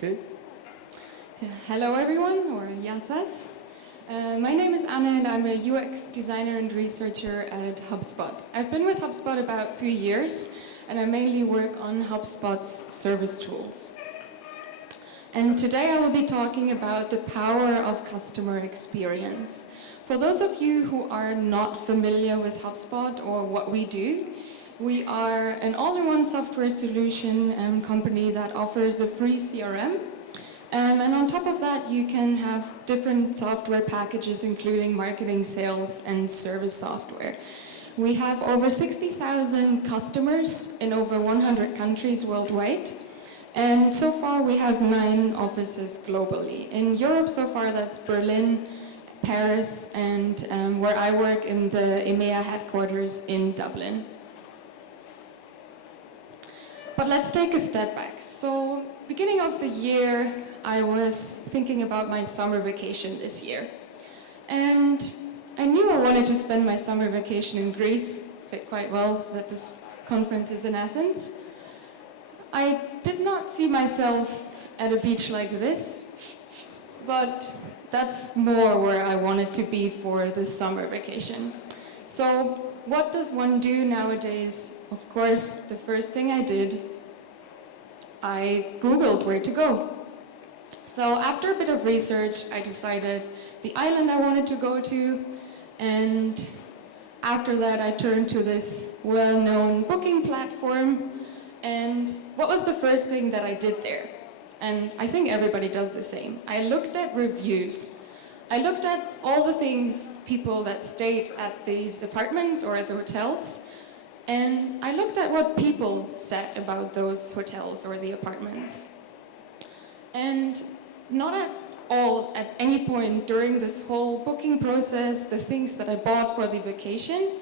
Okay. Hello everyone, or Yasas. My name is Anna and I'm a UX designer and researcher at HubSpot. I've been with HubSpot about 3 years and I mainly work on HubSpot's service tools. And today I will be talking about the power of customer experience. For those of you who are not familiar with HubSpot or what we do, we are an all-in-one software solution company that offers a free CRM. And on top of that, you can have different software packages, including marketing, sales, and service software. We have over 60,000 customers in over 100 countries worldwide. And so far, we have 9 offices globally. In Europe, so far, that's Berlin, Paris, and where I work in the EMEA headquarters in Dublin. But let's take a step back. So, beginning of the year, I was thinking about my summer vacation this year. And I knew I wanted to spend my summer vacation in Greece. Fit quite well that this conference is in Athens. I did not see myself at a beach like this, but that's more where I wanted to be for this summer vacation. So what does one do nowadays? Of course, the first thing I did, I Googled where to go. So after a bit of research, I decided the island I wanted to go to, and after that I turned to this well-known booking platform. And what was the first thing that I did there? And I think everybody does the same. I looked at reviews. I looked at all the things, people that stayed at these apartments or at the hotels, and I looked at what people said about those hotels or the apartments. And not at all, at any point during this whole booking process, the things that I bought for the vacation,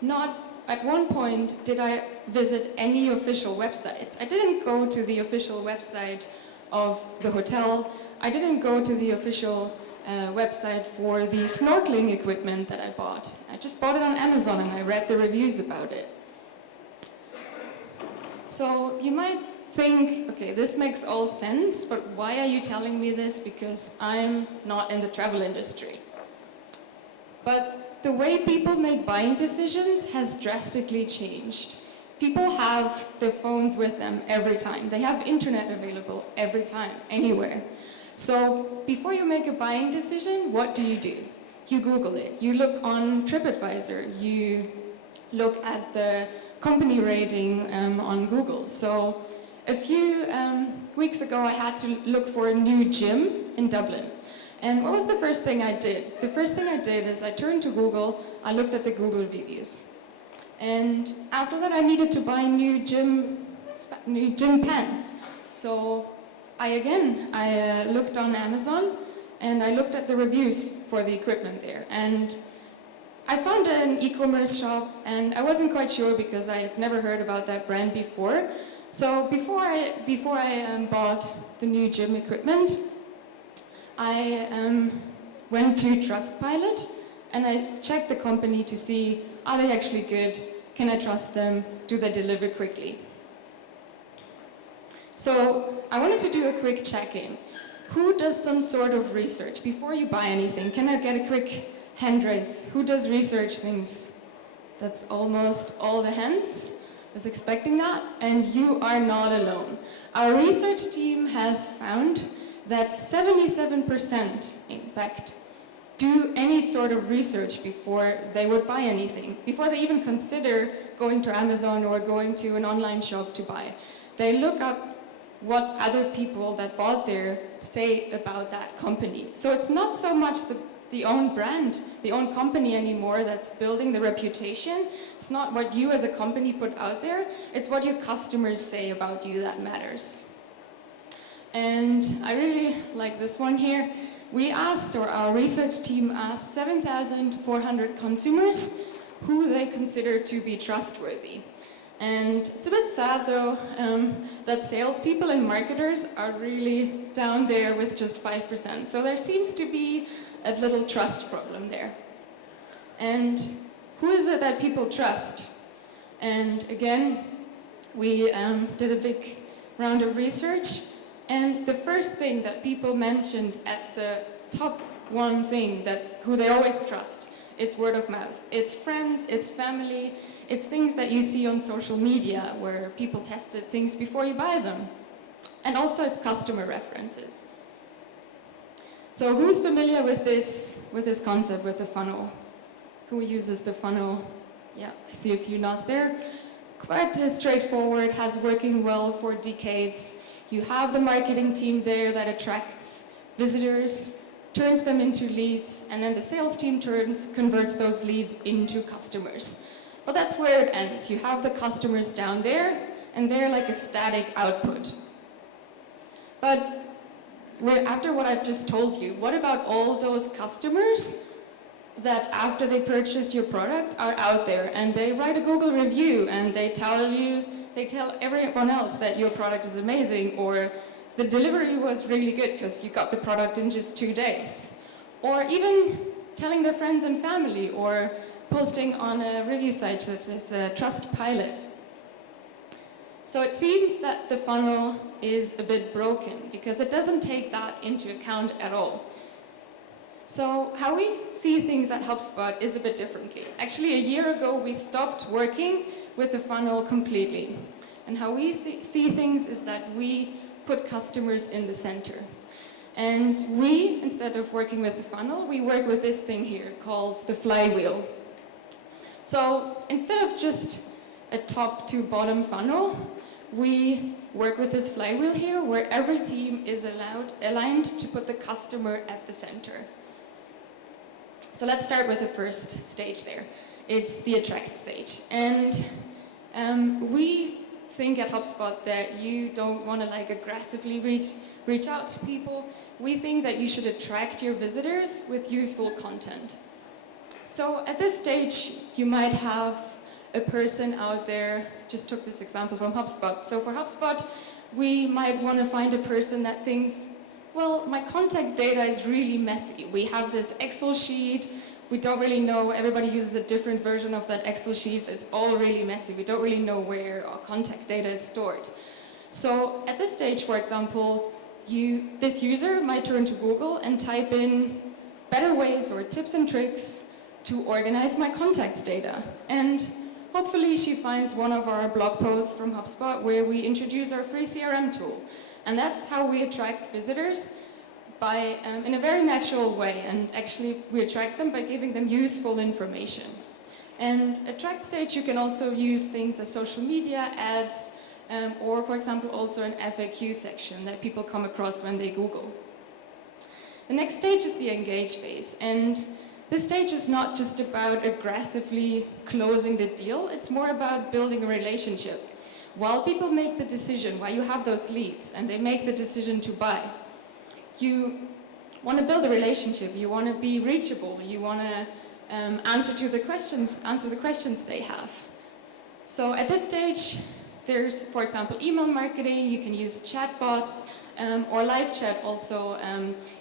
not at one point did I visit any official websites. I didn't go to the official website of the hotel. I didn't go to the official website for the snorkeling equipment that I bought. I just bought it on Amazon and I read the reviews about it. So you might think, okay, this makes all sense, but why are you telling me this? Because I'm not in the travel industry. But the way people make buying decisions has drastically changed. People have their phones with them every time. They have internet available every time, anywhere. So before you make a buying decision, what do? You Google it. You look on TripAdvisor. You look at the company rating on Google. So a few weeks ago, I had to look for a new gym in Dublin. And what was the first thing I did? The first thing I did is I turned to Google, I looked at the Google reviews. And after that, I needed to buy new gym pants. So I looked on Amazon and I looked at the reviews for the equipment there. And I found an e-commerce shop and I wasn't quite sure because I've never heard about that brand before. So before I bought the new gym equipment, I went to Trustpilot and I checked the company to see, are they actually good? Can I trust them? Do they deliver quickly? So I wanted to do a quick check-in. Who does some sort of research before you buy anything? Can I get a quick hand raise? Who does research things? That's almost all the hands. I was expecting that, and you are not alone. Our research team has found that 77%, in fact, do any sort of research before they would buy anything, before they even consider going to Amazon or going to an online shop to buy. They look up what other people that bought there say about that company. So it's not so much the own brand, the own company anymore that's building the reputation. It's not what you as a company put out there, it's what your customers say about you that matters. And I really like this one here. We asked, or our research team asked 7,400 consumers who they consider to be trustworthy. And it's a bit sad though that salespeople and marketers are really down there with just 5%. So there seems to be a little trust problem there. And who is it that people trust? And again, we did a big round of research And the first thing that people mentioned at the top one thing who they always trust, it's word of mouth. It's friends, it's family, it's things that you see on social media where people tested things before you buy them. And also it's customer references. So who's familiar with this concept, with the funnel? Who uses the funnel? Yeah, I see a few nods there. Quite straightforward, has working well for decades. You have the marketing team there that attracts visitors, turns them into leads, and then the sales team converts those leads into customers. Well, that's where it ends. You have the customers down there, and they're like a static output. But after what I've just told you, what about all those customers that after they purchased your product are out there and they write a Google review and they tell everyone else that your product is amazing, or the delivery was really good because you got the product in just 2 days, or even telling their friends and family, or posting on a review site such as Trustpilot. So it seems that the funnel is a bit broken because it doesn't take that into account at all. So how we see things at HubSpot is a bit differently. Actually, a year ago, we stopped working with the funnel completely. And how we see things is that we put customers in the center. And we, instead of working with the funnel, we work with this thing here called the flywheel. So instead of just a top to bottom funnel, we work with this flywheel here where every team is aligned to put the customer at the center. So let's start with the first stage there. It's the attract stage. And we think at HubSpot that you don't want to like aggressively reach out to people. We think that you should attract your visitors with useful content. So at this stage, you might have a person out there, just took this example from HubSpot. So for HubSpot, we might want to find a person that thinks, well, my contact data is really messy. We have this Excel sheet. We don't really know, everybody uses a different version of that Excel sheet. It's all really messy. We don't really know where our contact data is stored. So at this stage, for example, this user might turn to Google and type in better ways or tips and tricks to organize my contacts data. And hopefully she finds one of our blog posts from HubSpot where we introduce our free CRM tool. And that's how we attract visitors in a very natural way. And actually we attract them by giving them useful information. And attract stage, you can also use things as social media, ads, or for example also an FAQ section that people come across when they Google. The next stage is the engage phase. And this stage is not just about aggressively closing the deal, it's more about building a relationship. While people make the decision, while you have those leads and they make the decision to buy, you want to build a relationship, you want to be reachable, you want to answer the questions they have. So at this stage, there's, for example, email marketing, you can use chatbots, or live chat also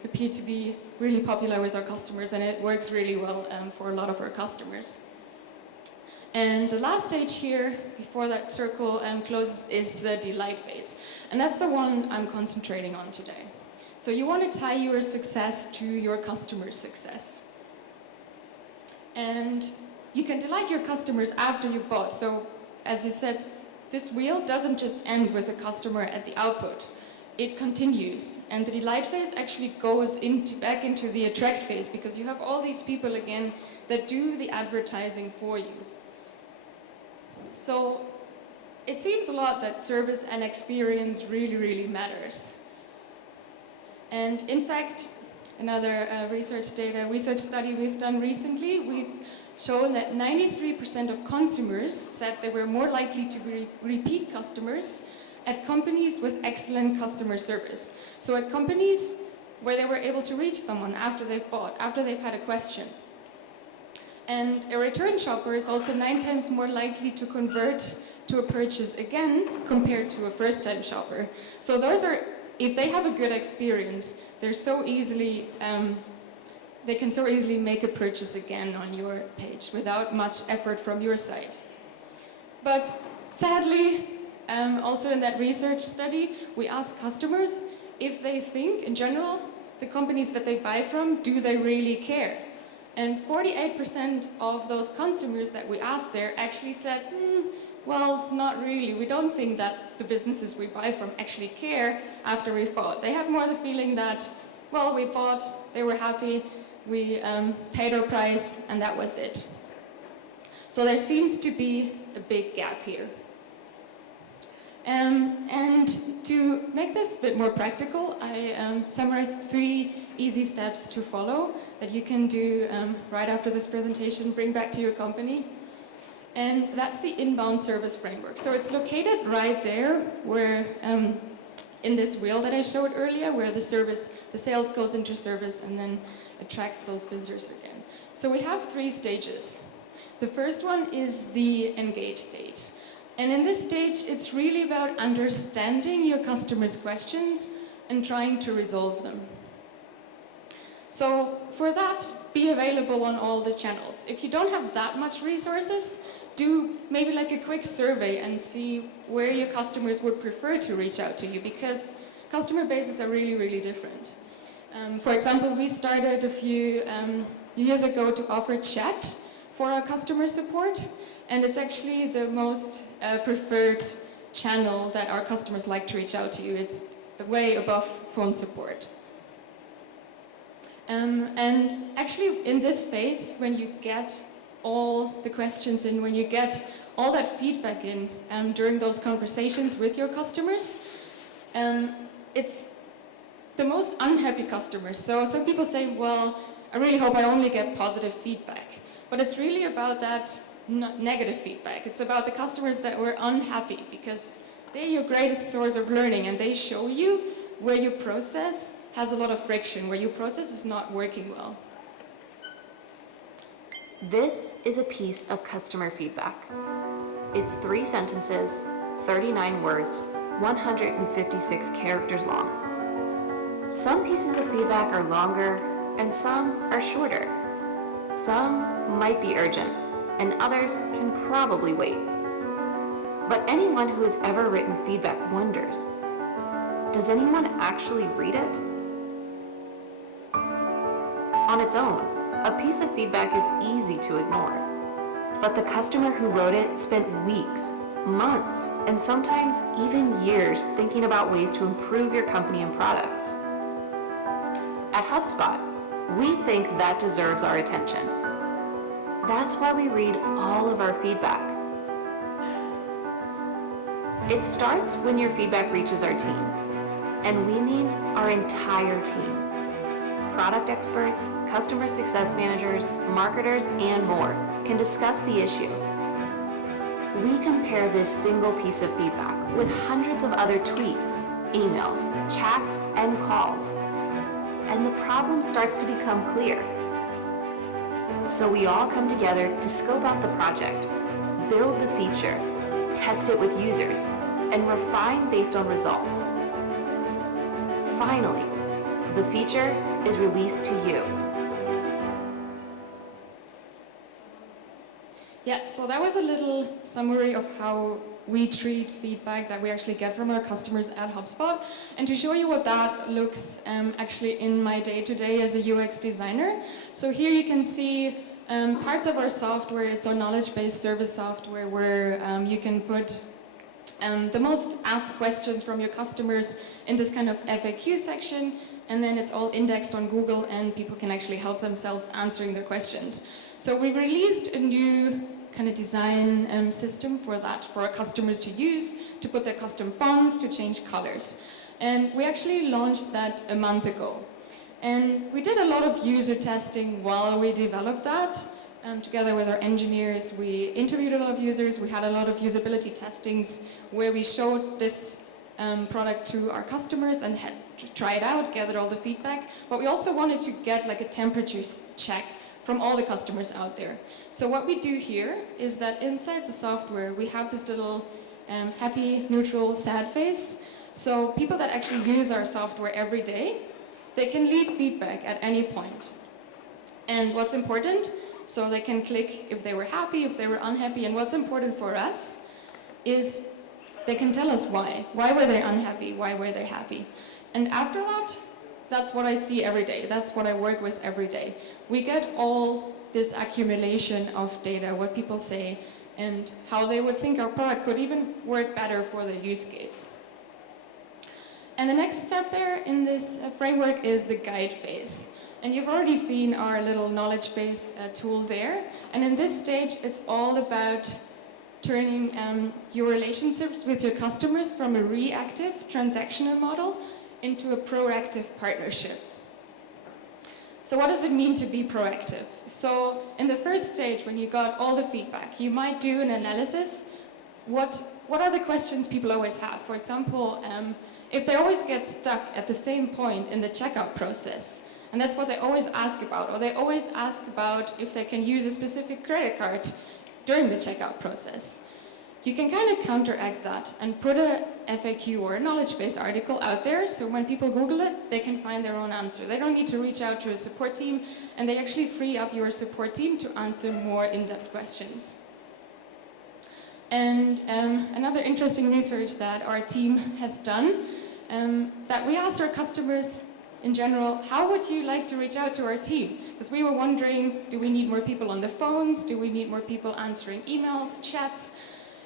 appear to be really popular with our customers, and it works really well for a lot of our customers. And the last stage here, before that circle closes, is the delight phase. And that's the one I'm concentrating on today. So you want to tie your success to your customer's success. And you can delight your customers after you've bought. So as you said, this wheel doesn't just end with the customer at the output. It continues, and the delight phase actually goes back into the attract phase because you have all these people again that do the advertising for you. So it seems a lot that service and experience really, really matters. And in fact, another research study we've done recently, we've shown that 93% of consumers said they were more likely to be repeat customers at companies with excellent customer service. So at companies where they were able to reach someone after they've bought, after they've had a question. And a return shopper is also 9 times more likely to convert to a purchase again compared to a first-time shopper. So those are, if they have a good experience, they can so easily make a purchase again on your page without much effort from your side. But sadly, also in that research study, we asked customers if they think, in general, the companies that they buy from, do they really care? And 48% of those consumers that we asked there actually said, well, not really. We don't think that the businesses we buy from actually care after we've bought. They had more the feeling that, well, we bought, they were happy, we paid our price, and that was it. So there seems to be a big gap here. And to make this a bit more practical, I summarized 3 easy steps to follow that you can do right after this presentation, bring back to your company. And that's the inbound service framework. So it's located right there where, in this wheel that I showed earlier, where the sales goes into service and then attracts those visitors again. So we have 3 stages. The first one is the engage stage. And in this stage, it's really about understanding your customers' questions and trying to resolve them. So for that, be available on all the channels. If you don't have that much resources, do maybe like a quick survey and see where your customers would prefer to reach out to you, because customer bases are really, really different. For example, we started a few years ago to offer chat for our customer support, and it's actually the most preferred channel that our customers like to reach out to you. It's way above phone support. And actually in this phase, when you get all the questions in, when you get all that feedback in during those conversations with your customers, it's the most unhappy customers. So some people say, well, I really hope I only get positive feedback. But it's really about that negative feedback. It's about the customers that were unhappy, because they're your greatest source of learning, and they show you where your process has a lot of friction, where your process is not working well. This is a piece of customer feedback. It's 3 sentences, 39 words, 156 characters long. Some pieces of feedback are longer and some are shorter. Some might be urgent and others can probably wait. But anyone who has ever written feedback wonders, does anyone actually read it? On its own, a piece of feedback is easy to ignore. But the customer who wrote it spent weeks, months, and sometimes even years thinking about ways to improve your company and products. At HubSpot, we think that deserves our attention. That's why we read all of our feedback. It starts when your feedback reaches our team, and we mean our entire team. Product experts, customer success managers, marketers, and more can discuss the issue. We compare this single piece of feedback with hundreds of other tweets, emails, chats, and calls. And the problem starts to become clear. So we all come together to scope out the project, build the feature, test it with users, and refine based on results. Finally, the feature is released to you. Yeah, so that was a little summary of how we treat feedback that we actually get from our customers at HubSpot. And to show you what that looks actually in my day-to-day as a UX designer. So here you can see parts of our software. It's our knowledge-based service software where you can put the most asked questions from your customers in this kind of FAQ section, and then it's all indexed on Google and people can actually help themselves answering their questions. So we released a new kind of design system for that, for our customers to use, to put their custom fonts, to change colors. And we actually launched that a month ago. And we did a lot of user testing while we developed that. Together with our engineers, we interviewed a lot of users. We had a lot of usability testings where we showed this product to our customers and had to try it out, gathered all the feedback. But we also wanted to get like a temperature check from all the customers out there. So what we do here is that inside the software, we have this little happy, neutral, sad face. So people that actually use our software every day, they can leave feedback at any point. And what's important, so they can click if they were happy, if they were unhappy, and what's important for us is they can tell us why. Why were they unhappy? Why were they happy? And after that, that's what I see every day. That's what I work with every day. We get all this accumulation of data, what people say, and how they would think our product could even work better for their use case. And the next step there in this framework is the guide phase. And you've already seen our little knowledge base tool there. And in this stage, it's all about turning your relationships with your customers from a reactive transactional model into a proactive partnership. So what does it mean to be proactive? So in the first stage, when you got all the feedback, you might do an analysis. What are the questions people always have? For example, if they always get stuck at the same point in the checkout process, and that's what they always ask about, or they always ask about if they can use a specific credit card during the checkout process. You can kind of counteract that and put a FAQ or a knowledge base article out there, so when people Google it, they can find their own answer. They don't need to reach out to a support team, and they actually free up your support team to answer more in-depth questions. And another interesting research that our team has done, that we asked our customers in general, how would you like to reach out to our team? Because we were wondering, do we need more people on the phones? Do we need more people answering emails, chats?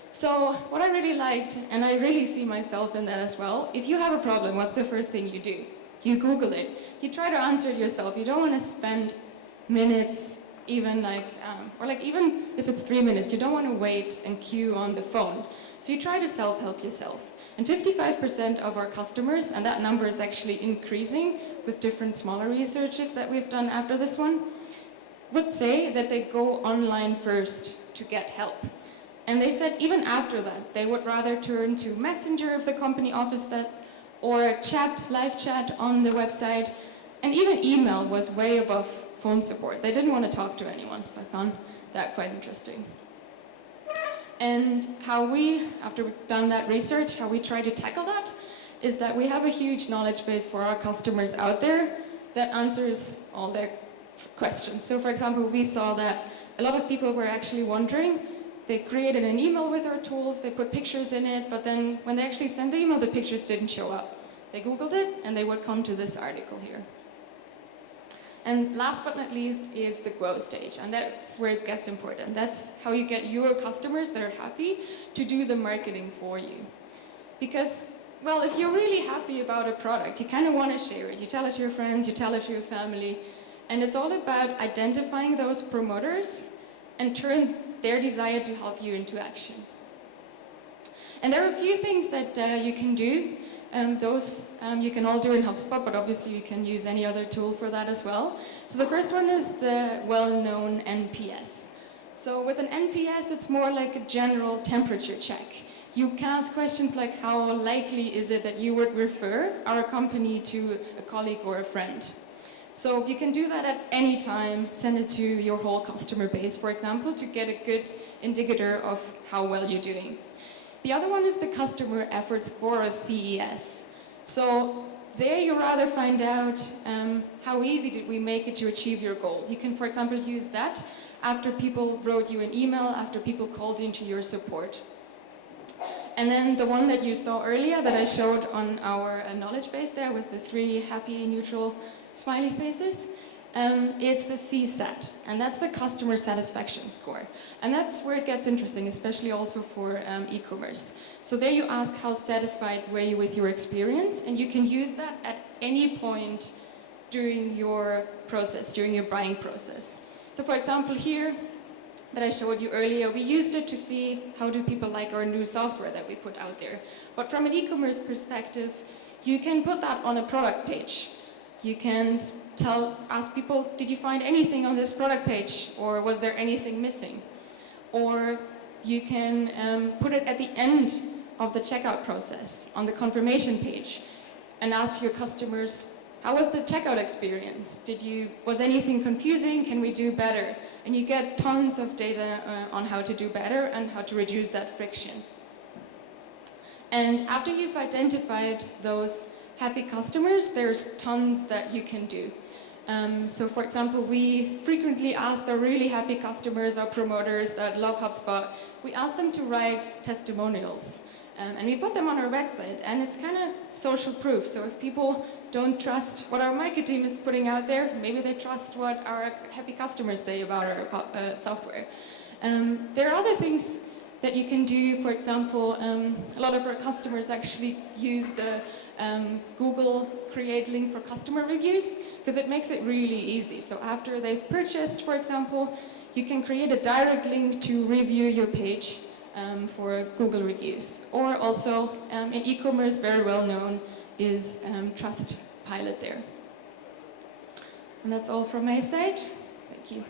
So what I really liked, and I really see myself in that as well, if you have a problem, what's the first thing you do? You Google it. You try to answer it yourself. You don't want to spend minutes, even even if it's 3 minutes, you don't want to wait and queue on the phone. So you try to self-help yourself. And 55% of our customers, and that number is actually increasing with different smaller researches that we've done after this one, would say that they go online first to get help. And they said even after that, they would rather turn to Messenger if the company offers that, or chat, live chat on the website, and even email was way above phone support. They didn't want to talk to anyone, so I found that quite interesting. And how we, after we've done that research, how we try to tackle that, is that we have a huge knowledge base for our customers out there that answers all their questions. So for example, we saw that a lot of people were actually wondering, they created an email with our tools, they put pictures in it, but then when they actually sent the email, the pictures didn't show up. They Googled it, and they would come to this article here. And last but not least is the grow stage, and that's where it gets important. That's how you get your customers that are happy to do the marketing for you. Because, well, if you're really happy about a product, you kind of want to share it. You tell it to your friends, you tell it to your family, and it's all about identifying those promoters and turn their desire to help you into action. And there are a few things that you can do. Those you can all do in HubSpot, but obviously you can use any other tool for that as well. So the first one is the well-known NPS. So with an NPS, it's more like a general temperature check. You can ask questions like, how likely is it that you would refer our company to a colleague or a friend? So you can do that at any time, send it to your whole customer base, for example, to get a good indicator of how well you're doing. The other one is the customer effort score, or CES. So there you rather find out how easy did we make it to achieve your goal. You can, for example, use that after people wrote you an email, after people called into your support. And then the one that you saw earlier that I showed on our knowledge base there with the 3 happy, neutral smiley faces, it's the CSAT, and that's the customer satisfaction score. And that's where it gets interesting, especially also for e-commerce. So there you ask how satisfied were you with your experience, and you can use that at any point during your process, during your buying process. So for example here, that I showed you earlier, we used it to see how do people like our new software that we put out there. But from an e-commerce perspective, you can put that on a product page. You can ask people, did you find anything on this product page, or was there anything missing? Or you can put it at the end of the checkout process, on the confirmation page, and ask your customers, how was the checkout experience? Was anything confusing? Can we do better? And you get tons of data on how to do better and how to reduce that friction. And after you've identified those happy customers, there's tons that you can do. So for example, we frequently ask our really happy customers, our promoters that love HubSpot, we ask them to write testimonials. And we put them on our website, and it's kind of social proof. So if people don't trust what our market team is putting out there, maybe they trust what our happy customers say about our software. There are other things that you can do. For example, a lot of our customers actually use the Google Create link for customer reviews, because it makes it really easy. So after they've purchased, for example, you can create a direct link to review your page for Google reviews. Or also, in e-commerce, very well known is Trustpilot there. And that's all from my side. Thank you.